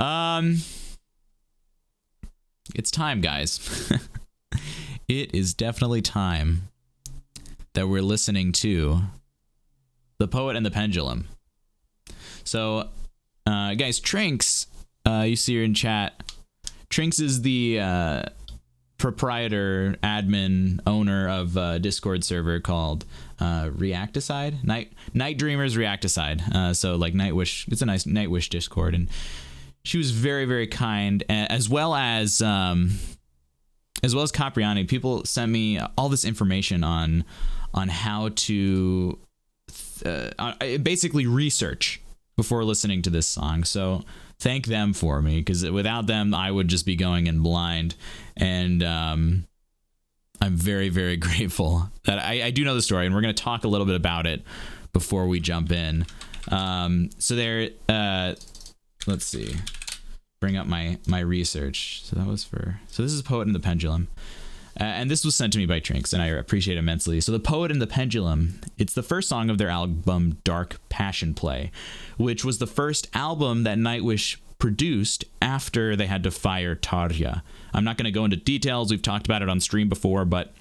Um, it's time, guys. It is definitely time that we're listening to The Poet and the Pendulum. So, guys, Trinks, you see her in chat. Trinks is the proprietor, admin, owner of a Discord server called Reacticide. Night Dreamers Reacticide. So like Nightwish, it's a nice Nightwish Discord, and she was very, very kind, as well as Capriani. People sent me all this information on how to basically research before listening to this song. So thank them for me, because without them, I would just be going in blind. And I'm very, very grateful that I do know the story, and we're going to talk a little bit about it before we jump in. So there, let's see, bring up my research. So this is Poet and the Pendulum. And this was sent to me by Trinks, and I appreciate it immensely. So The Poet and the Pendulum, it's the first song of their album Dark Passion Play, which was the first album that Nightwish produced after they had to fire Tarja. I'm not going to go into details. We've talked about it on stream before, but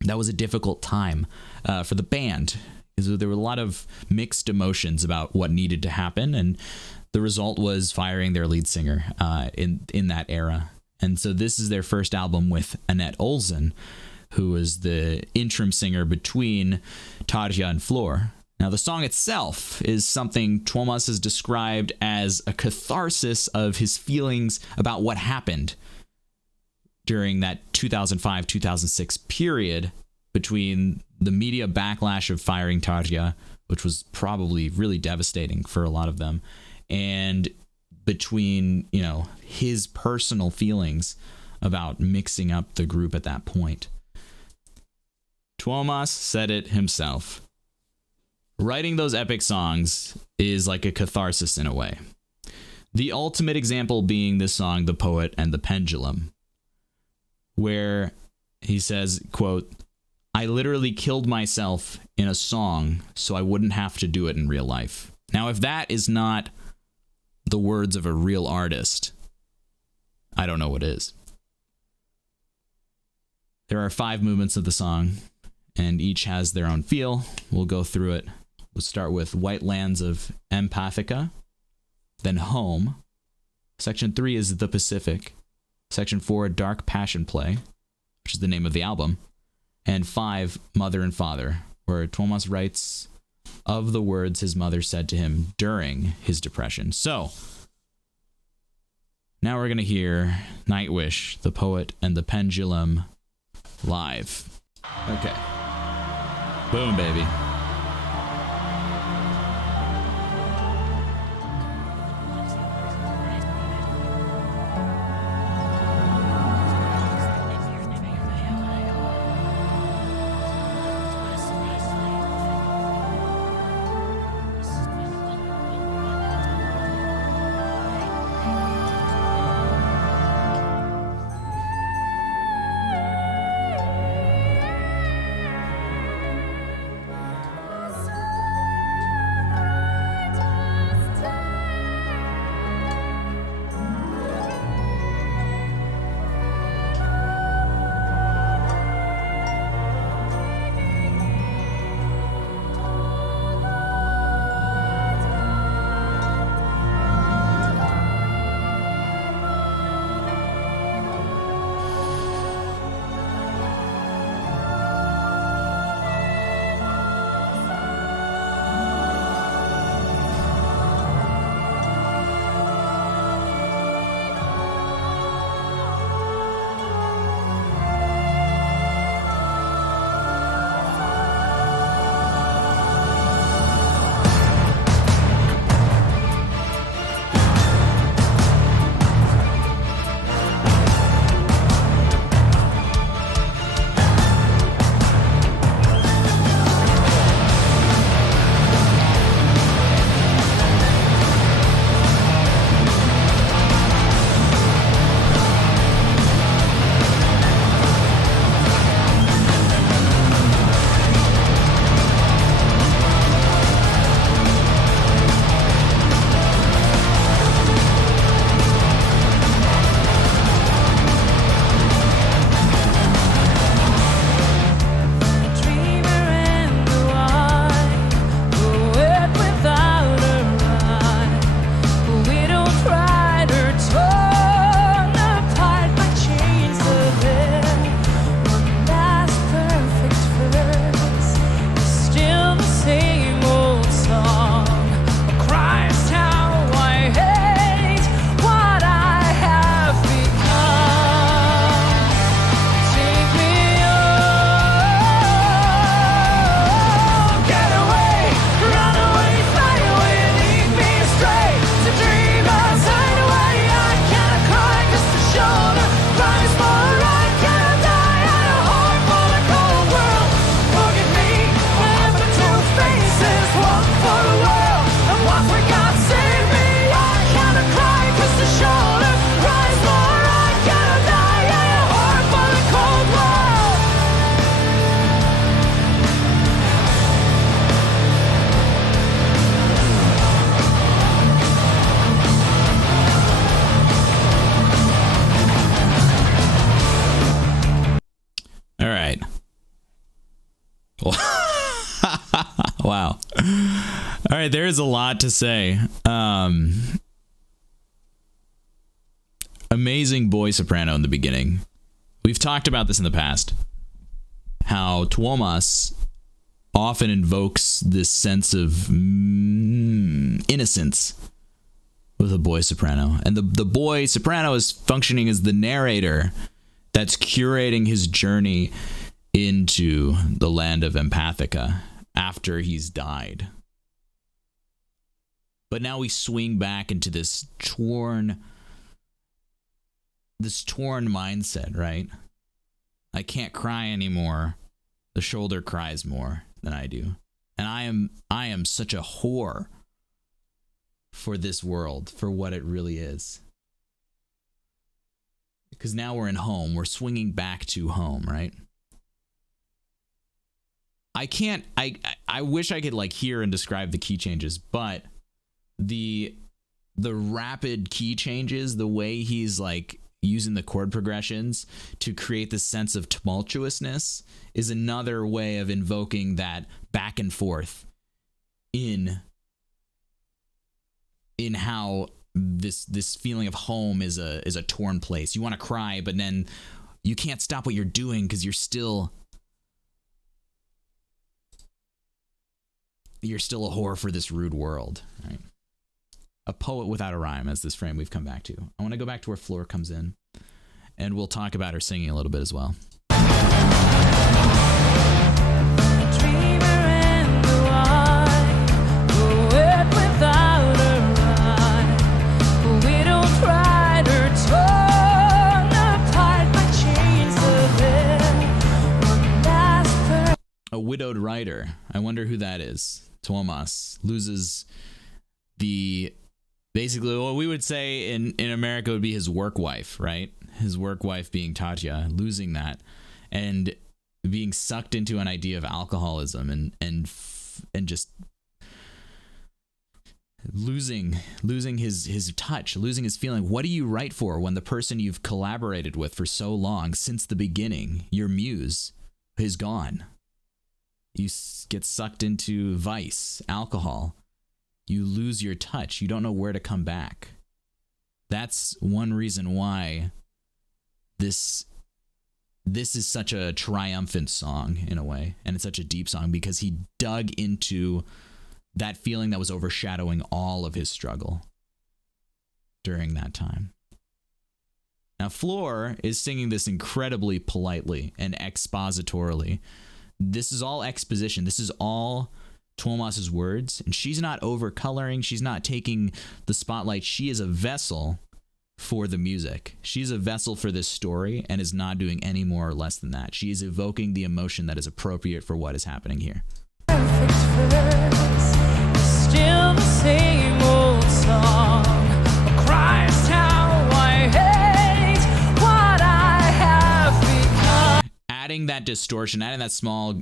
that was a difficult time for the band, because there were a lot of mixed emotions about what needed to happen, and the result was firing their lead singer in that era. And so this is their first album with Annette Olsen, who was the interim singer between Tarja and Floor. Now, the song itself is something Tuomas has described as a catharsis of his feelings about what happened during that 2005-2006 period between the media backlash of firing Tarja, which was probably really devastating for a lot of them, and between, his personal feelings about mixing up the group at that point. Tuomas said it himself. Writing those epic songs is like a catharsis in a way. The ultimate example being this song, The Poet and the Pendulum, where he says, quote, "I literally killed myself in a song so I wouldn't have to do it in real life." Now, if that is not the words of a real artist, I don't know what is. There are 5 movements of the song, and each has their own feel. We'll go through it. We'll start with White Lands of Empathica, then Home. Section 3 is The Pacific. Section 4, Dark Passion Play, which is the name of the album. And 5, Mother and Father, where Tuomas writes of the words his mother said to him during his depression. So, now we're going to hear Nightwish, The Poet and the Pendulum, live. Okay. Boom, baby. right, there is a lot to say. Amazing boy soprano in the beginning. We've talked about this in the past. How Tuomas often invokes this sense of innocence with a boy soprano. And the boy soprano is functioning as the narrator that's curating his journey into the land of Empathica after he's died. But now we swing back into this torn mindset, right? I can't cry anymore. The shoulder cries more than I do. And I am such a whore for this world, for what it really is. Because now we're in home. We're swinging back to home, right? I wish I could like hear and describe the key changes, but the rapid key changes, the way he's like using the chord progressions to create this sense of tumultuousness is another way of invoking that back and forth in how this feeling of home is a torn place. You want to cry, but then you can't stop what you're doing because you're still a whore for this rude world, right? A poet without a rhyme, as this frame we've come back to. I want to go back to where Floor comes in, and we'll talk about her singing a little bit as well. A widowed writer. I wonder who that is. Tuomas loses basically what we would say in America would be his work wife, right? His work wife being Tatya, losing that and being sucked into an idea of alcoholism and just losing his touch, losing his feeling. What do you write for when the person you've collaborated with for so long, since the beginning, your muse, is gone? You get sucked into vice, alcohol. You lose your touch. You don't know where to come back. That's one reason why this is such a triumphant song in a way, and it's such a deep song because he dug into that feeling that was overshadowing all of his struggle during that time. Now, Floor is singing this incredibly politely and expositorily. This is all exposition. This is all Tuomas's words, and she's not over-coloring. She's not taking the spotlight. She is a vessel for the music. She's a vessel for this story and is not doing any more or less than that. She is evoking the emotion that is appropriate for what is happening here. Perfect verse, still the same old song. Christ, how I hate what I have become. Adding that distortion, adding that small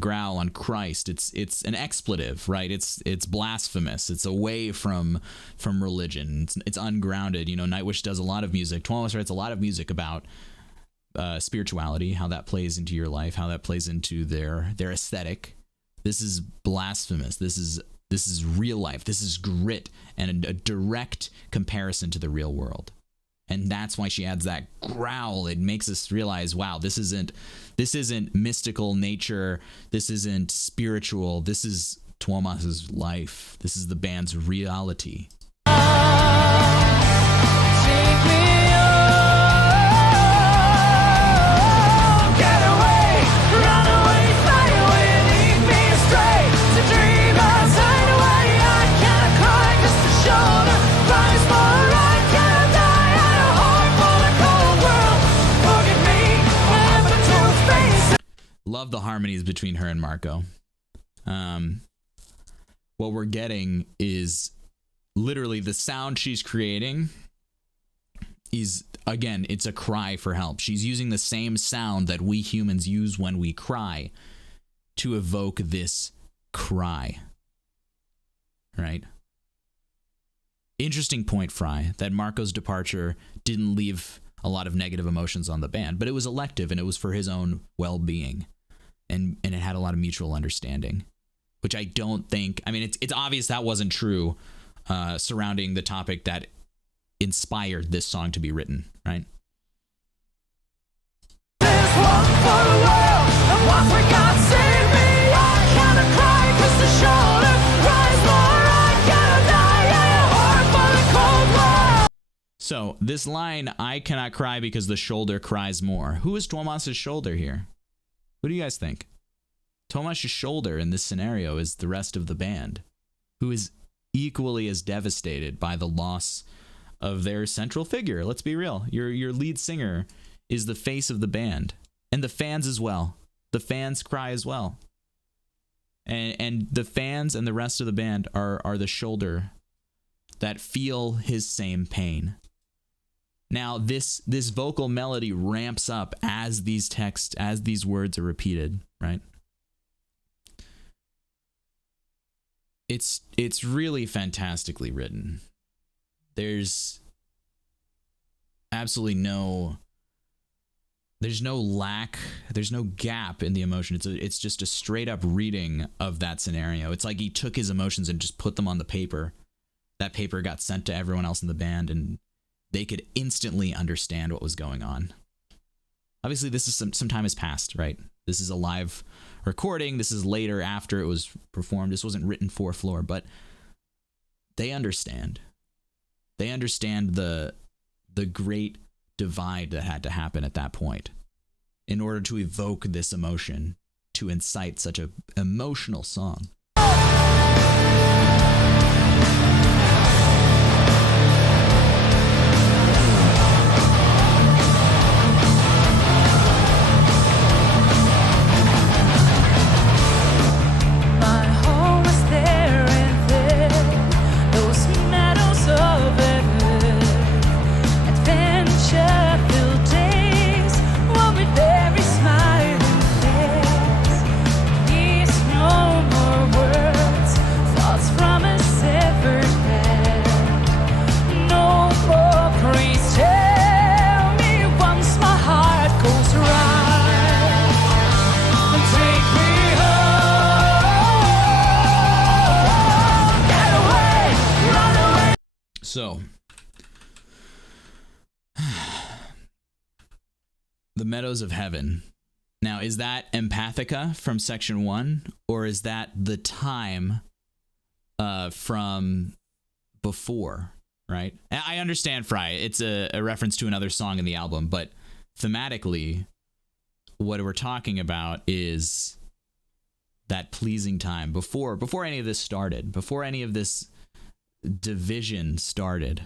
growl on Christ, it's an expletive, right? It's blasphemous. It's away from religion. It's ungrounded. You know, Nightwish does a lot of music. Tuomas writes a lot of music about spirituality, how that plays into your life, how that plays into their aesthetic. This is blasphemous. This is real life. This is grit and a direct comparison to the real world. And that's why she adds that growl. It makes us realize, wow, this isn't mystical nature. This isn't spiritual. This is Tuomas's life. This is the band's reality. Love the harmonies between her and Marco. What we're getting is literally the sound she's creating is, again, it's a cry for help. She's using the same sound that we humans use when we cry to evoke this cry. Right? Interesting point, Fry, that Marco's departure didn't leave a lot of negative emotions on the band, but it was elective and it was for his own well-being. And it had a lot of mutual understanding. which I don't think, I mean, it's obvious that wasn't true surrounding the topic that inspired this song to be written, right? There's one for the world, and one for God save me. I gotta cry 'cause the shoulder cries more. I gotta die, yeah, heart for the cold world. So this line, I cannot cry because the shoulder cries more. Who is Tomas's shoulder here? What do you guys think? Tomas's shoulder in this scenario is the rest of the band, who is equally as devastated by the loss of their central figure. Let's be real. Your lead singer is the face of the band, and the fans as well. The fans cry as well. And the fans and the rest of the band are the shoulder that feel his same pain. Now, this vocal melody ramps up as these words are repeated, right? It's really fantastically written. There's absolutely no lack, there's no gap in the emotion. It's just a straight up reading of that scenario. It's like he took his emotions and just put them on the paper. That paper got sent to everyone else in the band, and they could instantly understand what was going on. Obviously, this is some time has passed, right? This is a live recording. This is later after it was performed. This wasn't written for Floor, but they understand. They understand the great divide that had to happen at that point in order to evoke this emotion, to incite such an emotional song. So, the Meadows of Heaven. Now, is that Empathica from section 1, or is that the time from before, right? I understand, Fry. It's a reference to another song in the album, but thematically, what we're talking about is that pleasing time before any of this started, before any of this division started,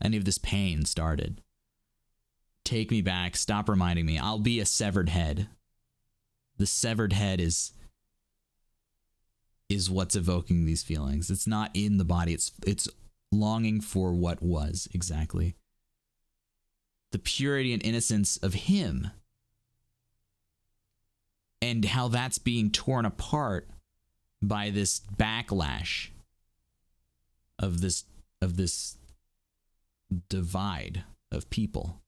any of this pain started. Take me back, stop reminding me. I'll be a severed head. The severed head is what's evoking these feelings. It's not in the body. It's longing for what was exactly. The purity and innocence of him. And how that's being torn apart by this backlash of this divide of people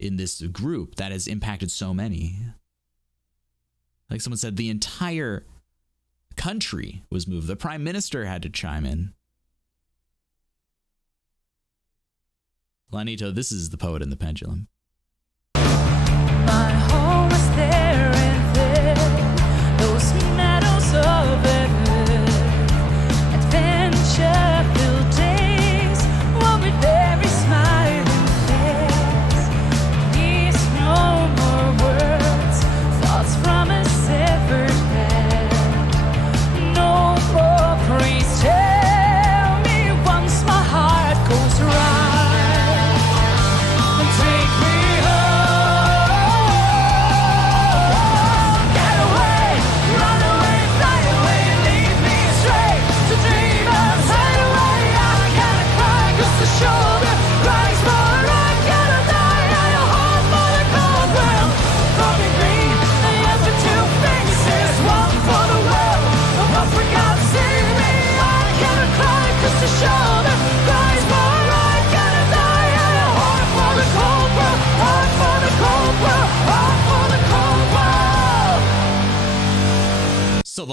in this group that has impacted so many. Like someone said, the entire country was moved. The prime minister had to chime in. Lanito, this is the poet in the Pendulum. My home is there and there, those meadows of heaven, adventure-filled days, one with every smiling face. Needs no more words, thoughts from a severed head. No more praise, tell me once my heart goes right. Take me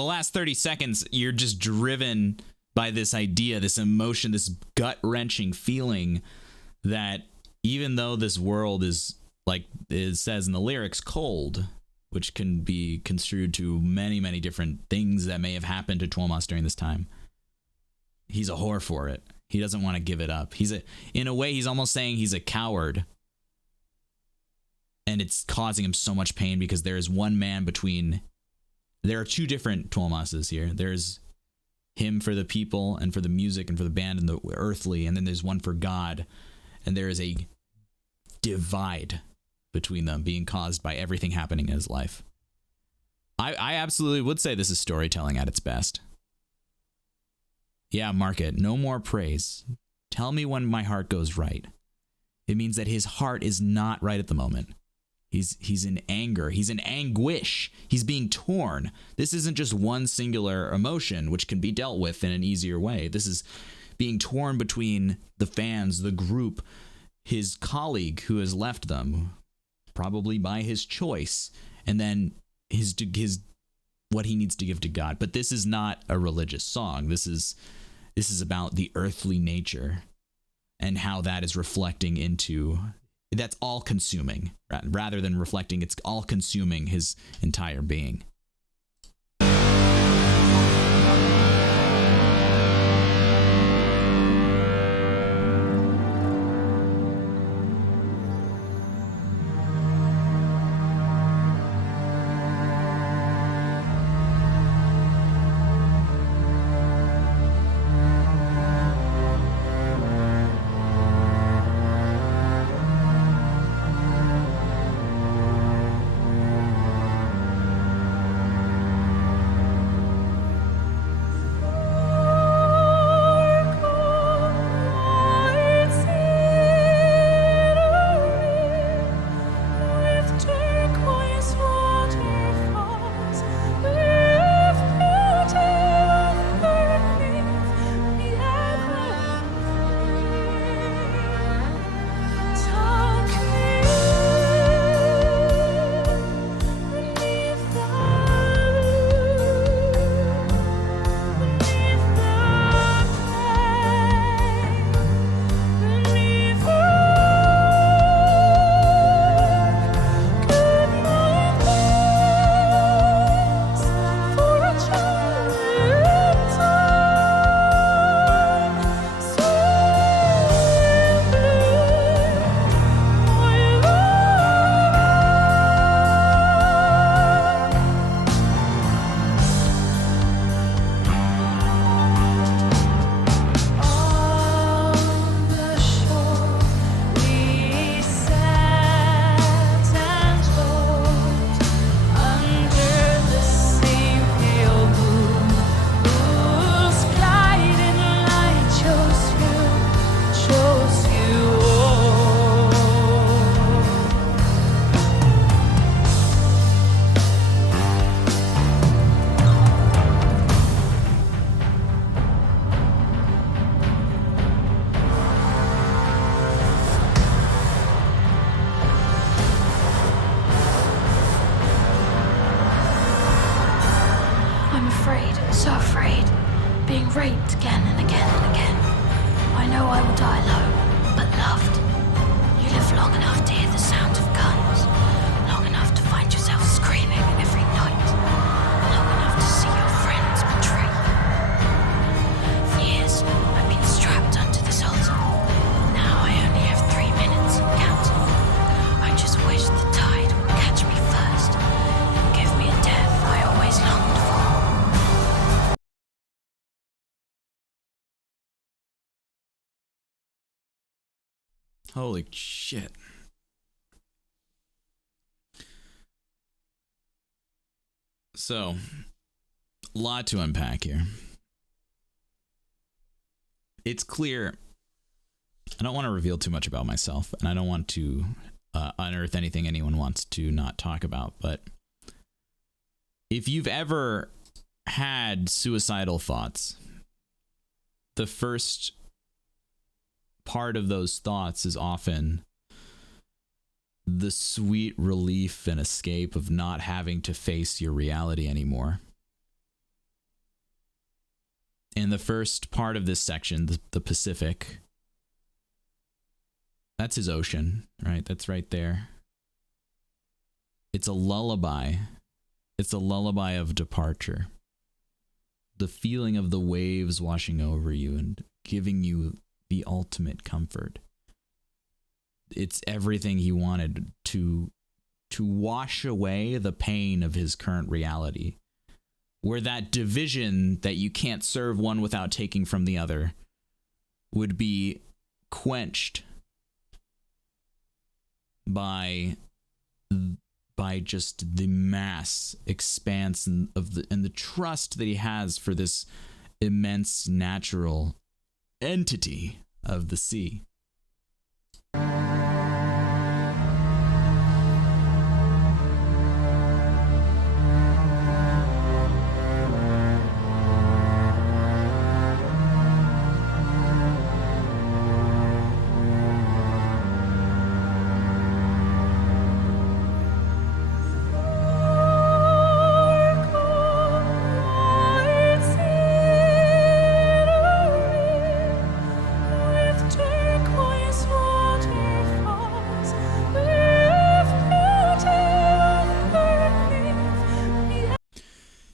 the last 30 seconds, you're just driven by this idea, this emotion, this gut-wrenching feeling that even though this world is, like it says in the lyrics, cold, which can be construed to many, many different things that may have happened to Tuomas during this time, he's a whore for it. He doesn't want to give it up. In a way, he's almost saying he's a coward. And it's causing him so much pain because there is one man between. There are two different Tuomases here. There's him for the people and for the music and for the band and the earthly. And then there's one for God. And there is a divide between them being caused by everything happening in his life. I absolutely would say this is storytelling at its best. Yeah, mark it. No more praise. Tell me when my heart goes right. It means that his heart is not right at the moment. He's in anger. He's in anguish. He's being torn. This isn't just one singular emotion, which can be dealt with in an easier way. This is being torn between the fans, the group, his colleague who has left them, probably by his choice, and then his what he needs to give to God. But this is not a religious song. This is about the earthly nature and how that is reflecting into, that's all consuming rather than reflecting, it's all consuming his entire being. Holy shit. So, a lot to unpack here. It's clear, I don't want to reveal too much about myself, and I don't want to unearth anything anyone wants to not talk about, but if you've ever had suicidal thoughts, the first part of those thoughts is often the sweet relief and escape of not having to face your reality anymore. In the first part of this section, the Pacific, that's his ocean, right? That's right there. It's a lullaby. It's a lullaby of departure. The feeling of the waves washing over you and giving you the ultimate comfort. It's everything he wanted to wash away the pain of his current reality, where that division that you can't serve one without taking from the other would be quenched by just the mass expanse and the trust that he has for this immense natural entity of the sea.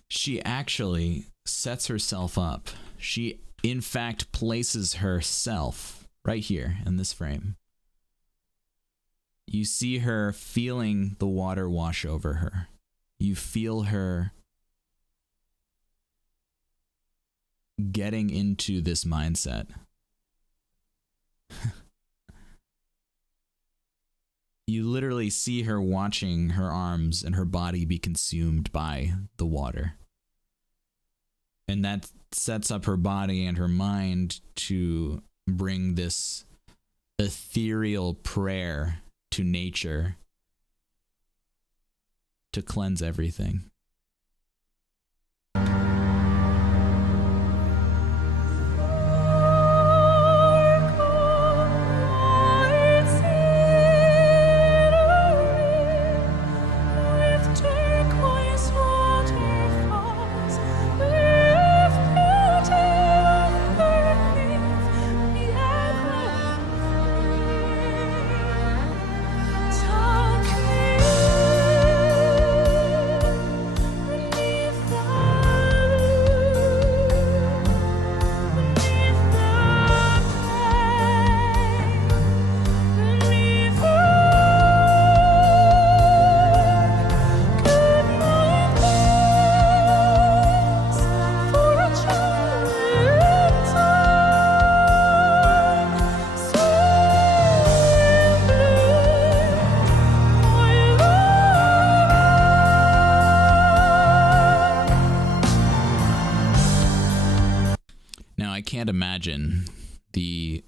She actually sets herself up. She, in fact, places herself right here in this frame. You see her feeling the water wash over her. You feel her getting into this mindset. You literally see her watching her arms and her body be consumed by the water. And that sets up her body and her mind to bring this ethereal prayer to nature to cleanse everything. Can't imagine the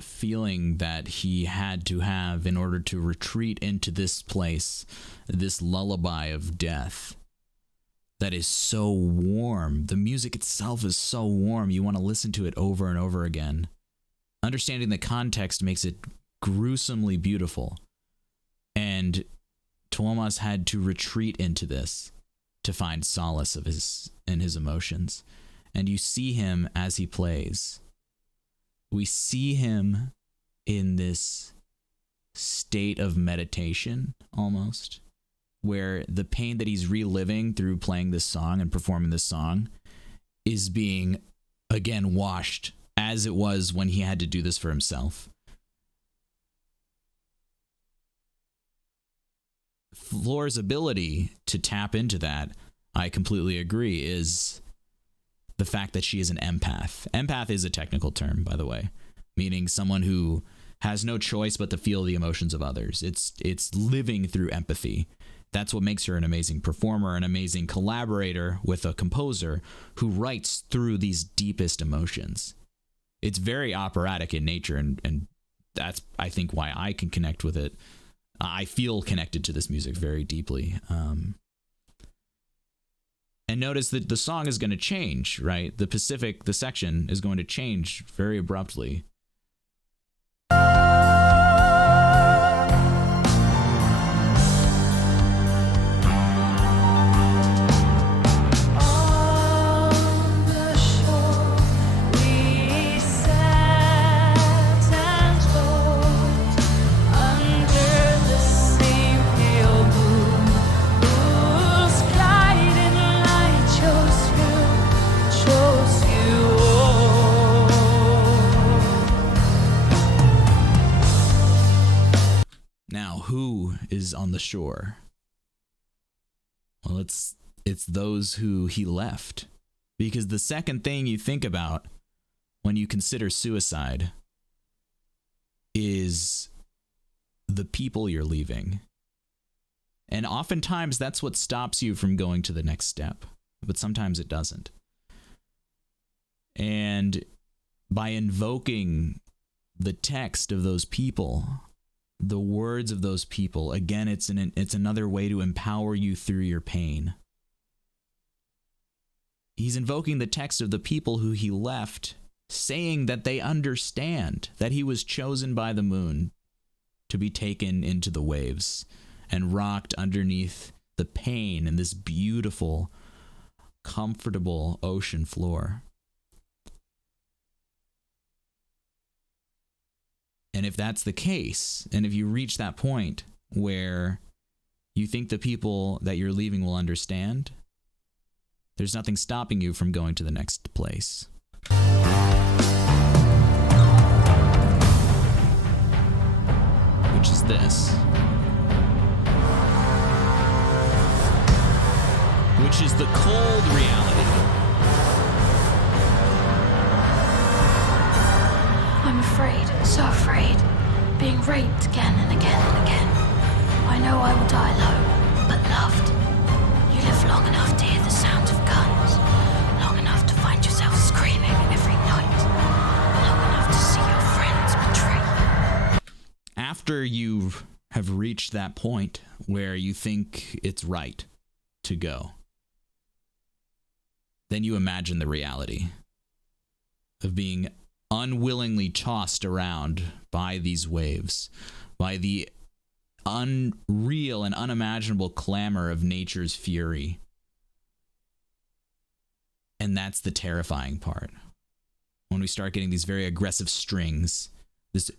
feeling that he had to have in order to retreat into this place, this lullaby of death that is so warm. The music itself is so warm. You want to listen to it over and over again. Understanding the context makes it gruesomely beautiful. And Tuomas had to retreat into this to find solace in his emotions. And you see him as he plays. We see him in this state of meditation, almost, where the pain that he's reliving through playing this song and performing this song is being, again, washed as it was when he had to do this for himself. Floor's ability to tap into that, I completely agree, is the fact that she is an empath. Empath is a technical term, by the way, meaning someone who has no choice but to feel the emotions of others. It's living through empathy. That's what makes her an amazing performer, an amazing collaborator with a composer who writes through these deepest emotions. It's very operatic in nature, and that's, I think, why I can connect with it. I feel connected to this music very deeply. And notice that the song is going to change, right? The section is going to change very abruptly. who is on the shore? Well, it's those who he left. Because the second thing you think about when you consider suicide is the people you're leaving. And oftentimes that's what stops you from going to the next step, but sometimes it doesn't. And by invoking the text of those people, the words of those people, again, it's another way to empower you through your pain. He's invoking the text of the people who he left, saying that they understand that he was chosen by the moon to be taken into the waves and rocked underneath the pain in this beautiful, comfortable ocean floor. And if that's the case, and if you reach that point where you think the people that you're leaving will understand, there's nothing stopping you from going to the next place. Which is this. Which is the cold reality. I'm afraid, so afraid, being raped again and again and again. I know I will die alone, but loved. You live long enough to hear the sound of guns, long enough to find yourself screaming every night, long enough to see your friends betray you. After you have reached that point where you think it's right to go, then you imagine the reality of being unwillingly tossed around by these waves, by the unreal and unimaginable clamor of nature's fury. And that's the terrifying part. When we start getting these very aggressive strings,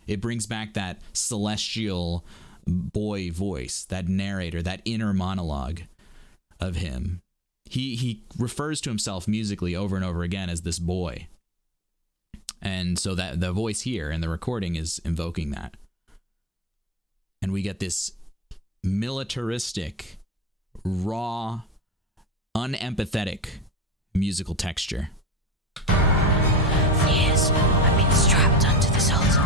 it brings back that celestial boy voice, that narrator, that inner monologue of him. He refers to himself musically over and over again as this boy. And so that the voice here in the recording is invoking that. And we get this militaristic, raw, unempathetic musical texture. For years, I've been strapped onto this altar.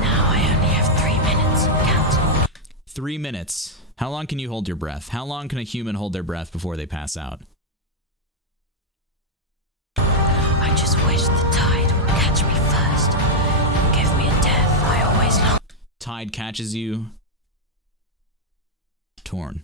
Now I only have 3 minutes. Count. 3 minutes. How long can you hold your breath? How long can a human hold their breath before they pass out? I just wish the tide would catch me first and give me a death I always long. Tide catches you. Torn.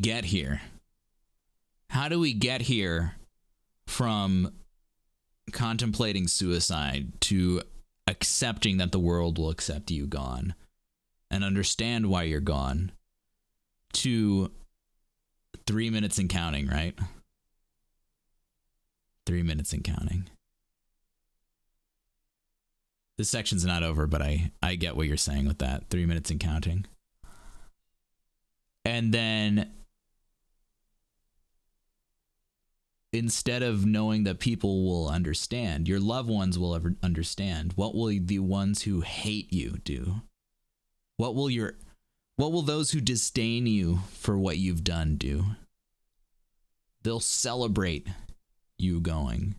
get here? How do we get here from contemplating suicide to accepting that the world will accept you gone and understand why you're gone to 3 minutes and counting, right? 3 minutes and counting. This section's not over, but I get what you're saying with that. 3 minutes and counting. And then instead of knowing that people will understand, your loved ones will ever understand, what will the ones who hate you do? What will those who disdain you for what you've done do? They'll celebrate you going.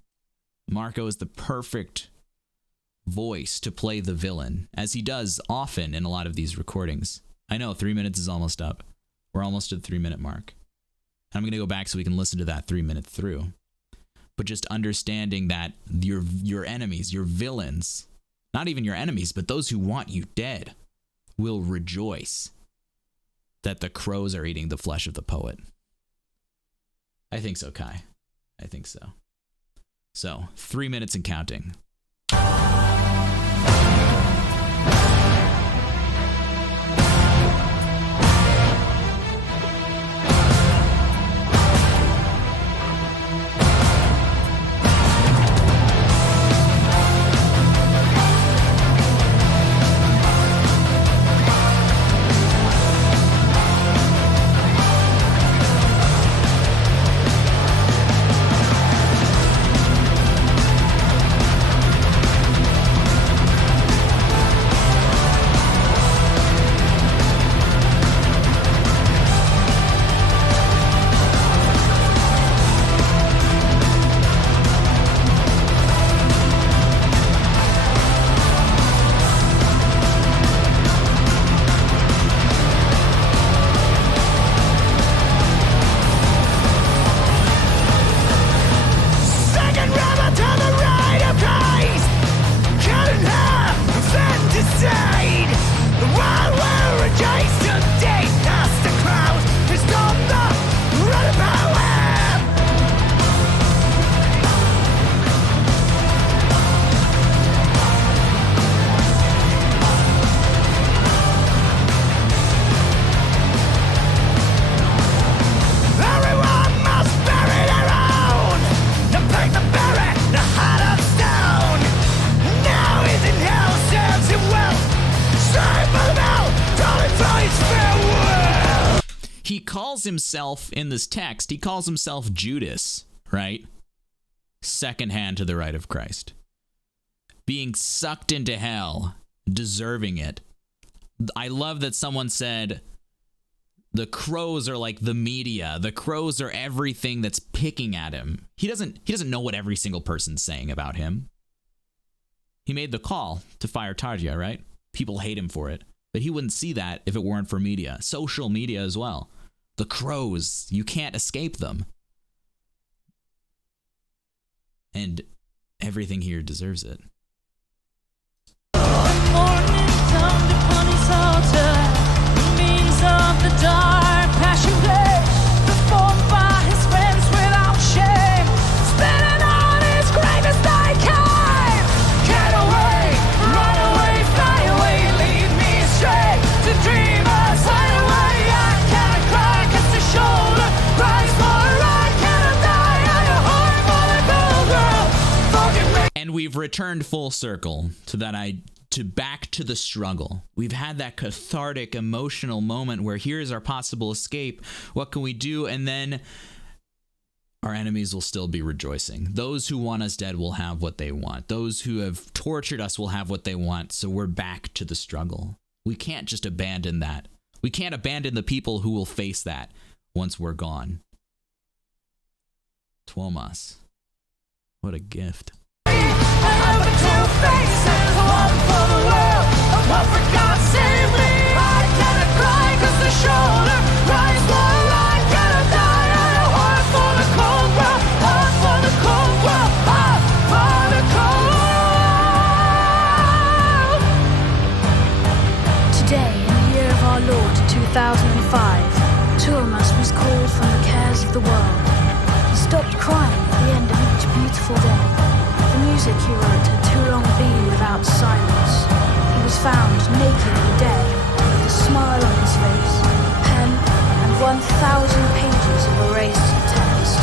Marco is the perfect voice to play the villain, as he does often in a lot of these recordings. I know 3 minutes is almost up. We're almost at the 3 minute mark. I'm going to go back so we can listen to that 3 minutes through. But just understanding that your enemies, your villains, not even your enemies, but those who want you dead, will rejoice that the crows are eating the flesh of the poet. I think so, Kai. I think so. So, 3 minutes and counting. Himself in this text, he calls himself Judas, right? Second hand to the right of Christ. Being sucked into hell, deserving it. I love that someone said the crows are like the media. The crows are everything that's picking at him. He doesn't know what every single person's saying about him. He made the call to fire Tarja, right? People hate him for it. But he wouldn't see that if it weren't for media. Social media as well. The crows, you can't escape them. And everything here deserves it. Morning dawned upon his altar, the means of the dark passion play, performed by his friends without shame, spinning on his grave as they came. Get away, run away, fly away, lead me straight to dreamers hideaway. I can't cry 'cause the shoulder cries more. I cannot die, I am hard for the cold world. Forgive me. And we've returned full circle to back to the struggle. We've had that cathartic, emotional moment where here's our possible escape. What can we do? And then our enemies will still be rejoicing. Those who want us dead will have what they want. Those who have tortured us will have what they want. So we're back to the struggle. We can't just abandon that. We can't abandon the people who will face that once we're gone. Tuomas. What a gift. I have two faces, one for the world, and one for God save me. I cannot cry 'cause the shoulder cries more. I cannot die, I am hard for the cold world, hard for the cold world, hard for the cold. Today, in the year of our Lord 2005, two of us was called music he wrote had too long been without silence. He was found naked and dead, with a smile on his face, pen and 1,000 pages of erased text.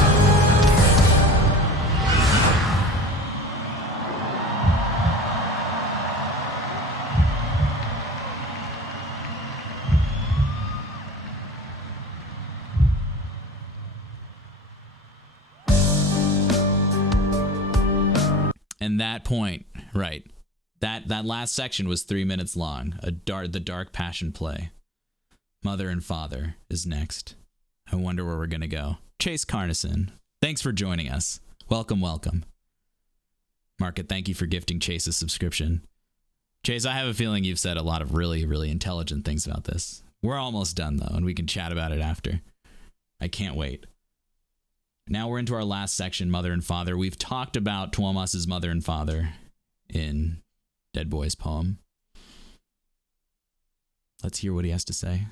And that point, right, that last section was 3 minutes long. The dark passion play. Mother and Father is next. I wonder where we're going to go. Chase Carnison, thanks for joining us. Welcome. Market, thank you for gifting Chase a subscription. Chase, I have a feeling you've said a lot of really, really intelligent things about this. We're almost done, though, and we can chat about it after. I can't wait. Now we're into our last section, Mother and Father. We've talked about Tuomas's mother and father in Dead Boy's poem. Let's hear what he has to say.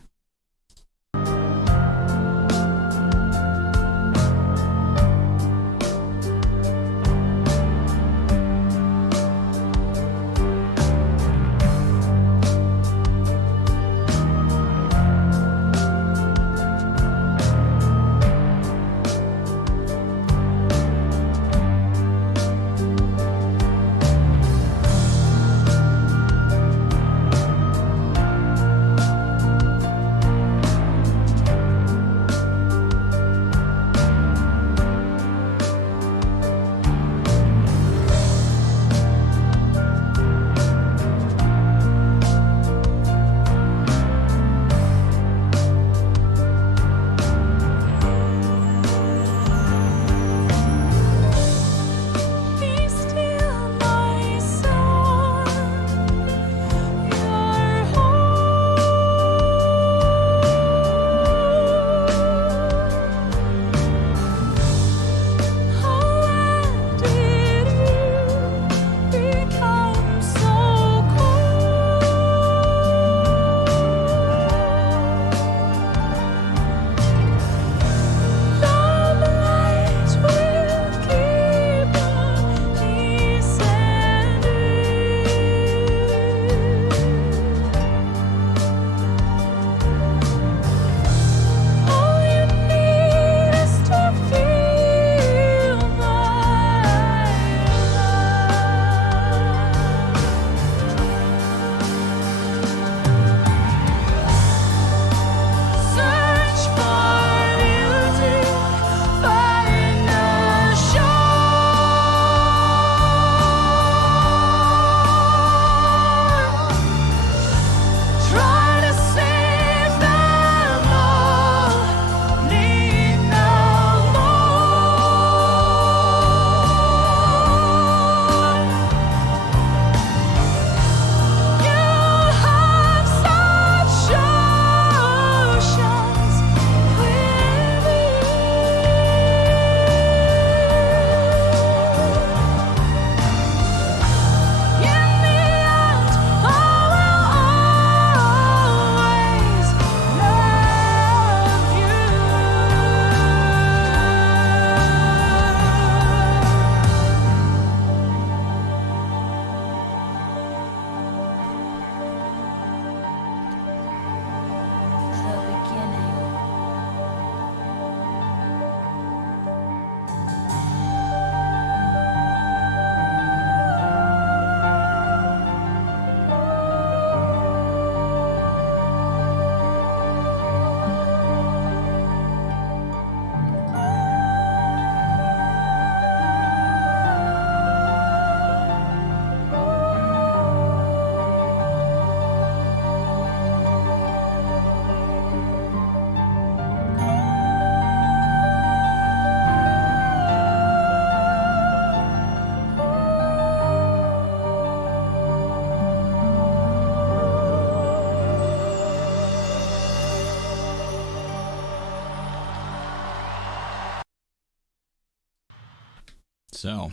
So,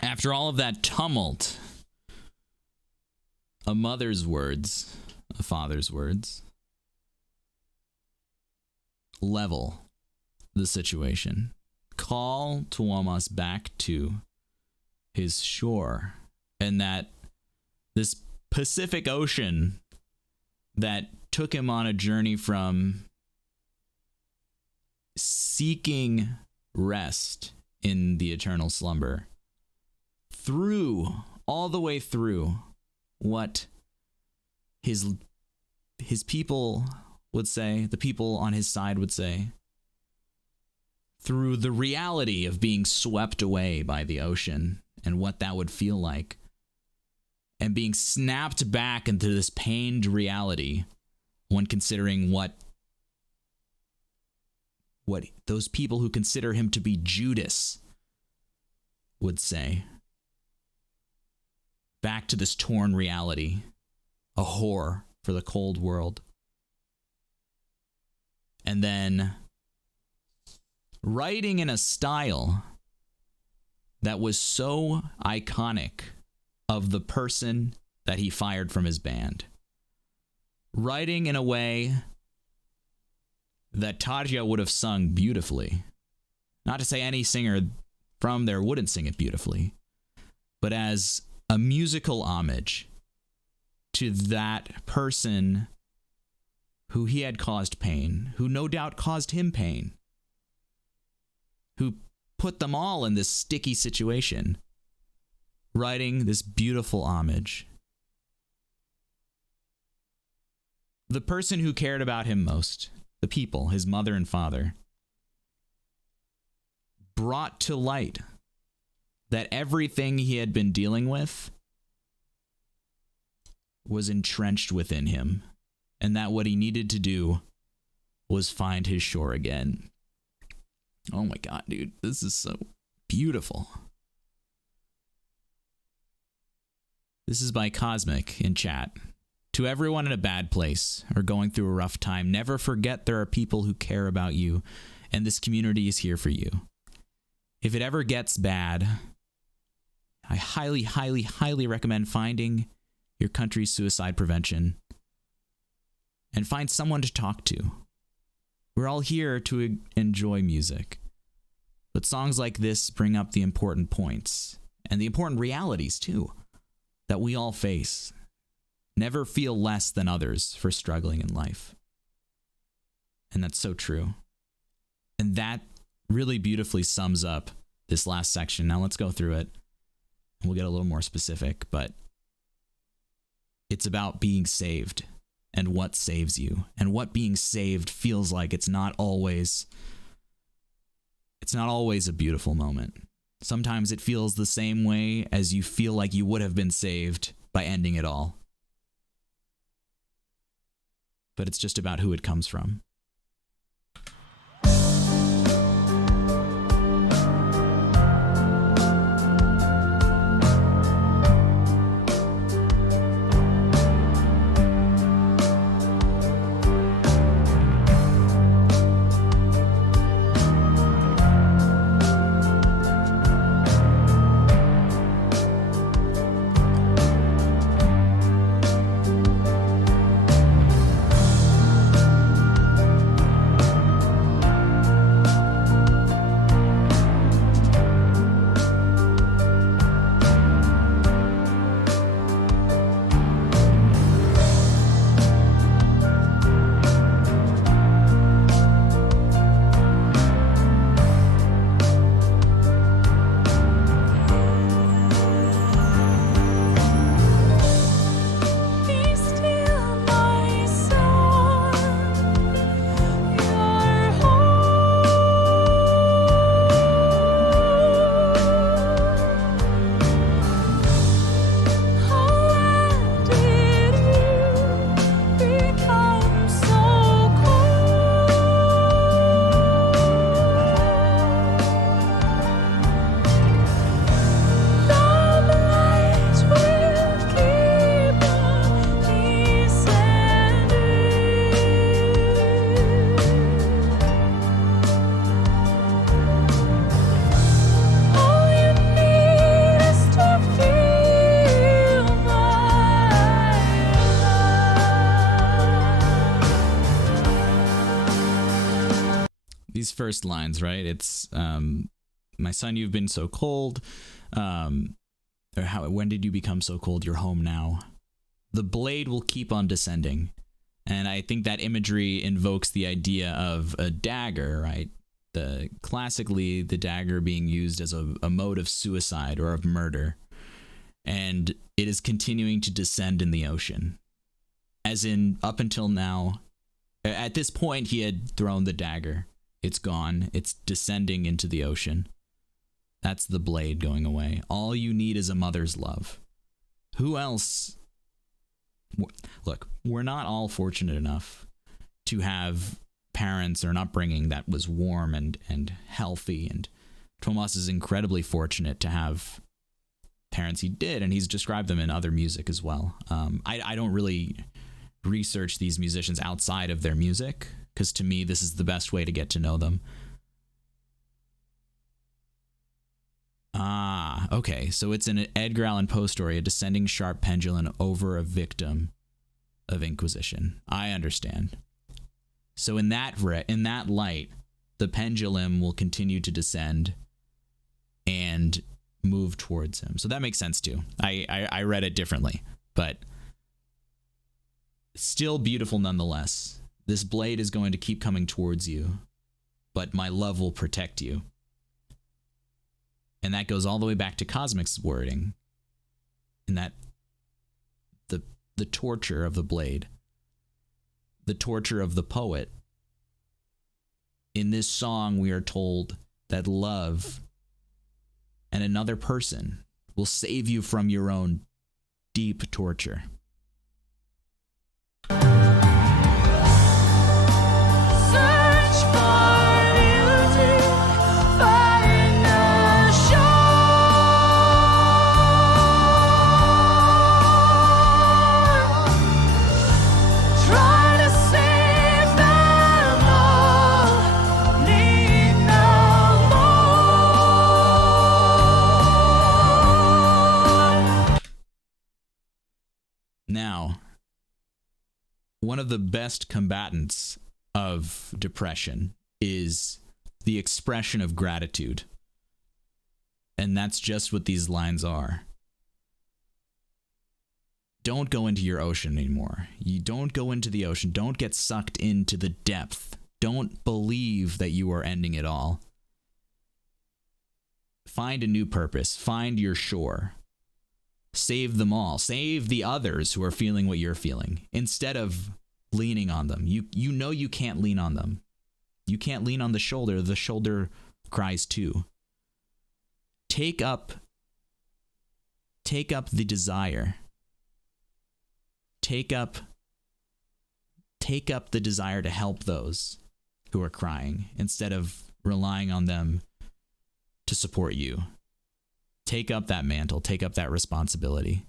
after all of that tumult, a mother's words, a father's words, level the situation. Call Tuomas back to his shore, and that this Pacific Ocean that took him on a journey from seeking rest in the eternal slumber through all the way through what his people would say, the people on his side would say, through the reality of being swept away by the ocean and what that would feel like, and being snapped back into this pained reality when considering what those people who consider him to be Judas would say. Back to this torn reality, a whore for the cold world. And then writing in a style that was so iconic of the person that he fired from his band. Writing in a way that Tadja would have sung beautifully. Not to say any singer from there wouldn't sing it beautifully, but as a musical homage to that person who he had caused pain, who no doubt caused him pain, who put them all in this sticky situation, writing this beautiful homage. The person who cared about him most, the people, his mother and father, brought to light that everything he had been dealing with was entrenched within him, and that what he needed to do was find his shore again. Oh my God, dude, this is so beautiful. This is by Cosmic in chat. To everyone in a bad place or going through a rough time, never forget there are people who care about you, and this community is here for you. If it ever gets bad, I highly, highly, highly recommend finding your country's suicide prevention and find someone to talk to. We're all here to enjoy music, but songs like this bring up the important points and the important realities too that we all face. Never feel less than others for struggling in life. And that's so true. And that really beautifully sums up this last section. Now let's go through it. We'll get a little more specific, but it's about being saved and what saves you and what being saved feels like. It's not always a beautiful moment. Sometimes it feels the same way as you feel like you would have been saved by ending it all. But it's just about who it comes from. First lines, right? It's my son, you've been so cold. when did you become so cold? You're home now. The blade will keep on descending. And I think that imagery invokes the idea of a dagger, right? Classically, the dagger being used as a mode of suicide or of murder. And it is continuing to descend in the ocean. As in, up until now, at this point, he had thrown the dagger. It's gone. It's descending into the ocean. That's the blade going away. All you need is a mother's love. Who else? Look, we're not all fortunate enough to have parents or an upbringing that was warm and healthy. And Tomas is incredibly fortunate to have parents he did, and he's described them in other music as well. I don't really research these musicians outside of their music, because to me, this is the best way to get to know them. Okay, so it's an Edgar Allan Poe story, a descending sharp pendulum over a victim of Inquisition. I understand. So in that light, the pendulum will continue to descend and move towards him. So that makes sense too. I read it differently, but still beautiful nonetheless. This blade is going to keep coming towards you, but my love will protect you. And that goes all the way back to Cosmic's wording, in that the torture of the blade, the torture of the poet. In this song, we are told that love and another person will save you from your own deep torture. Search for beauty, find the shore. Try to save them all, need no more. Now, one of the best combatants of depression is the expression of gratitude. And that's just what these lines are. Don't go into your ocean anymore. You don't go into the ocean. Don't get sucked into the depth. Don't believe that you are ending it all. Find a new purpose. Find your shore. Save them all. Save the others who are feeling what you're feeling, instead of leaning on them. You know you can't lean on them. You can't lean on the shoulder. The shoulder cries too. Take up the desire. Take up the desire to help those who are crying, instead of relying on them to support you. Take up that mantle. Take up that responsibility.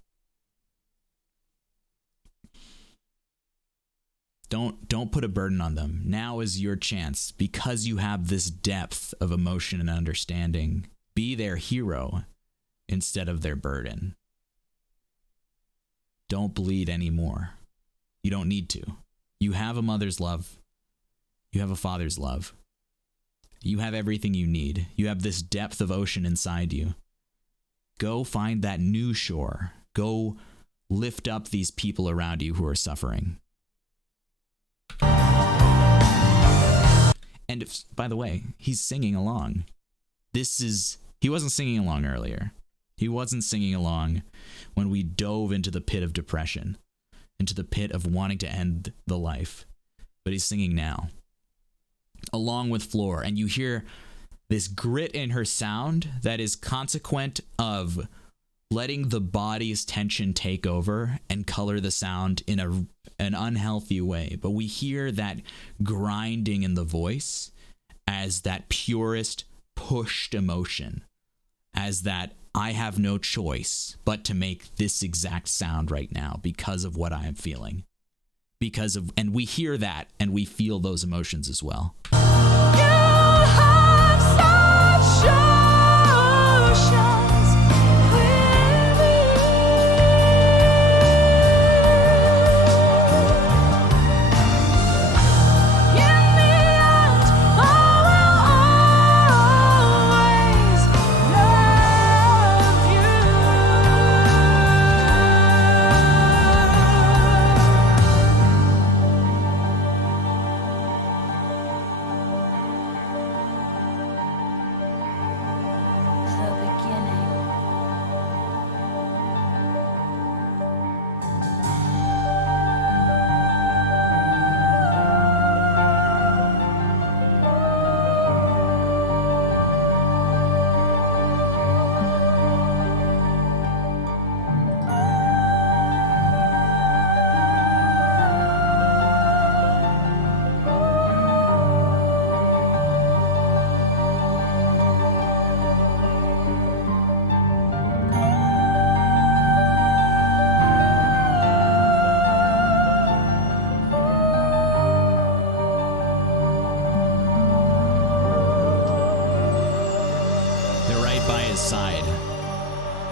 Don't put a burden on them. Now is your chance, because you have this depth of emotion and understanding. Be their hero instead of their burden. Don't bleed anymore. You don't need to. You have a mother's love. You have a father's love. You have everything you need. You have this depth of ocean inside you. Go find that new shore. Go lift up these people around you who are suffering. And by the way, he's singing along. He wasn't singing along earlier. He wasn't singing along when we dove into the pit of depression, into the pit of wanting to end the life. But he's singing now, along with Floor. And you hear this grit in her sound that is consequent of letting the body's tension take over and color the sound in an unhealthy way. But we hear that grinding in the voice as that purest pushed emotion, as that I have no choice but to make this exact sound right now because of what I am feeling. And we hear that and we feel those emotions as well.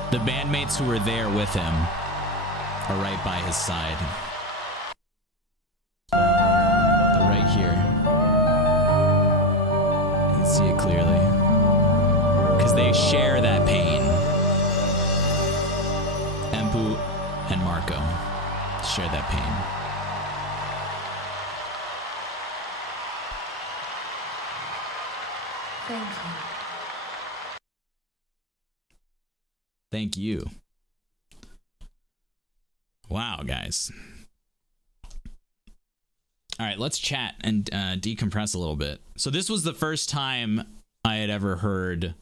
The bandmates who were there with him are right by his side. They're right here. You can see it clearly. Because they share that pain. Empu and Marco share that pain. Thank you. Thank you. Wow, guys. All right, let's chat and decompress a little bit. So this was the first time I had ever heard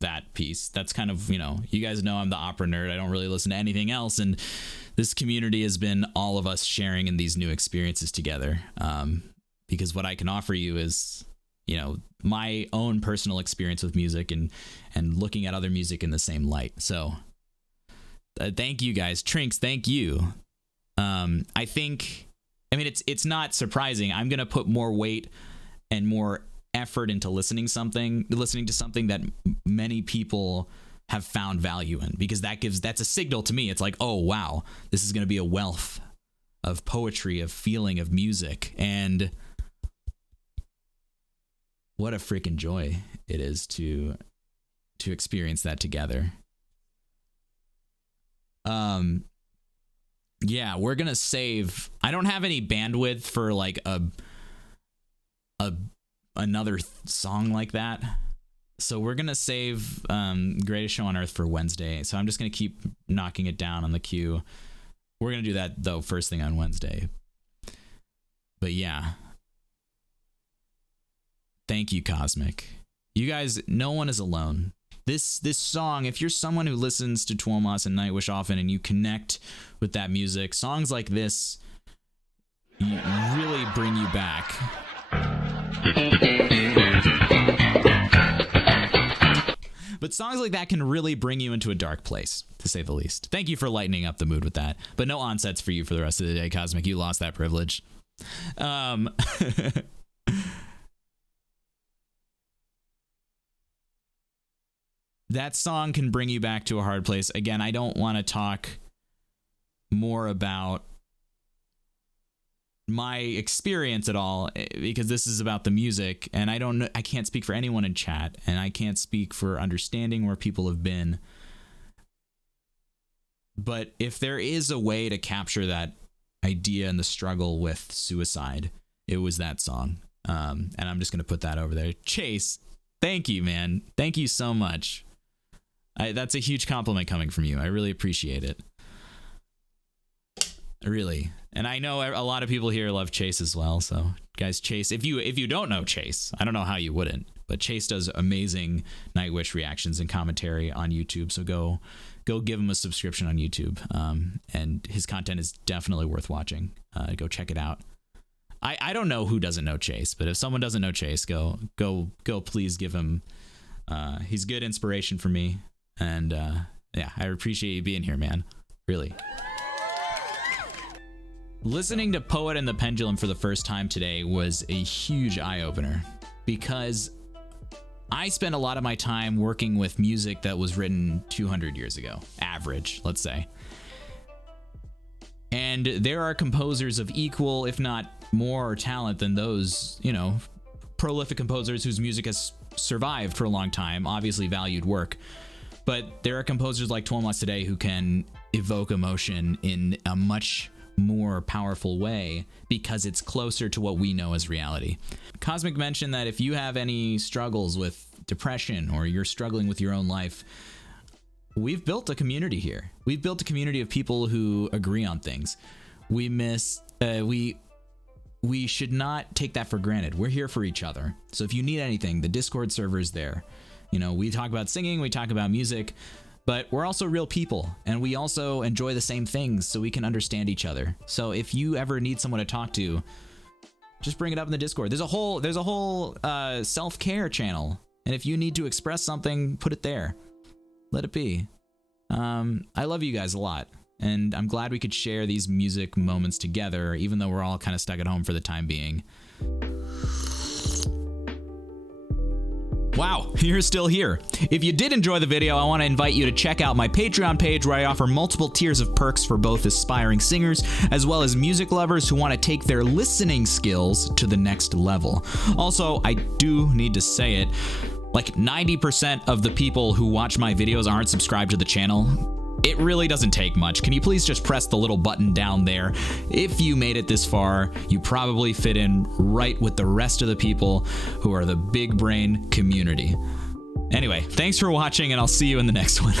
that piece. That's kind of, you guys know I'm the opera nerd. I don't really listen to anything else. And this community has been all of us sharing in these new experiences together. Because what I can offer you is, my own personal experience with music and looking at other music in the same light. So thank you guys. Trinks, thank you. It's not surprising. I'm going to put more weight and more effort into listening to something that many people have found value in, because that's a signal to me. It's like, oh, wow, this is going to be a wealth of poetry, of feeling, of music. And what a freaking joy it is to experience that together. Yeah, we're gonna save. I don't have any bandwidth for like another song like that, so we're gonna save Greatest Show on Earth for Wednesday. So I'm just gonna keep knocking it down on the queue. We're gonna do that though first thing on Wednesday. But yeah. Thank you, Cosmic. You guys, no one is alone. This song, if you're someone who listens to Tuomas and Nightwish often and you connect with that music, songs like this really bring you back. But songs like that can really bring you into a dark place, to say the least. Thank you for lightening up the mood with that. But no onsets for you for the rest of the day, Cosmic. You lost that privilege. That song can bring you back to a hard place. Again, I don't want to talk more about my experience at all, because this is about the music, and I can't speak for anyone in chat, and I can't speak for understanding where people have been. But if there is a way to capture that idea and the struggle with suicide, it was that song. And I'm just going to put that over there. Chase, thank you, man. Thank you so much. That's a huge compliment coming from you. I really appreciate it. Really. And I know a lot of people here love Chase as well. So guys, Chase, if you don't know Chase, I don't know how you wouldn't, but Chase does amazing Nightwish reactions and commentary on YouTube. So go give him a subscription on YouTube. And his content is definitely worth watching. Go check it out. I don't know who doesn't know Chase, but if someone doesn't know Chase, go please give him, he's good inspiration for me. And yeah, I appreciate you being here, man. Really. Listening to Poet and the Pendulum for the first time today was a huge eye-opener, because I spent a lot of my time working with music that was written 200 years ago, average, let's say. And there are composers of equal, if not more, talent than those, prolific composers whose music has survived for a long time, obviously valued work. But there are composers like Tuomas today who can evoke emotion in a much more powerful way because it's closer to what we know as reality. Cosmic mentioned that if you have any struggles with depression or you're struggling with your own life, we've built a community here. We've built a community of people who agree on things. We should not take that for granted. We're here for each other. So if you need anything, the Discord server is there. We talk about singing, we talk about music, but we're also real people, and we also enjoy the same things, so we can understand each other. So if you ever need someone to talk to, just bring it up in the Discord. There's a whole self-care channel, and if you need to express something, put it there. Let it be. I love you guys a lot, and I'm glad we could share these music moments together, even though we're all kind of stuck at home for the time being. Wow, you're still here. If you did enjoy the video, I want to invite you to check out my Patreon page where I offer multiple tiers of perks for both aspiring singers as well as music lovers who want to take their listening skills to the next level. Also, I do need to say it, like 90% of the people who watch my videos aren't subscribed to the channel. It really doesn't take much. Can you please just press the little button down there? If you made it this far, you probably fit in right with the rest of the people who are the big brain community. Anyway, thanks for watching, and I'll see you in the next one.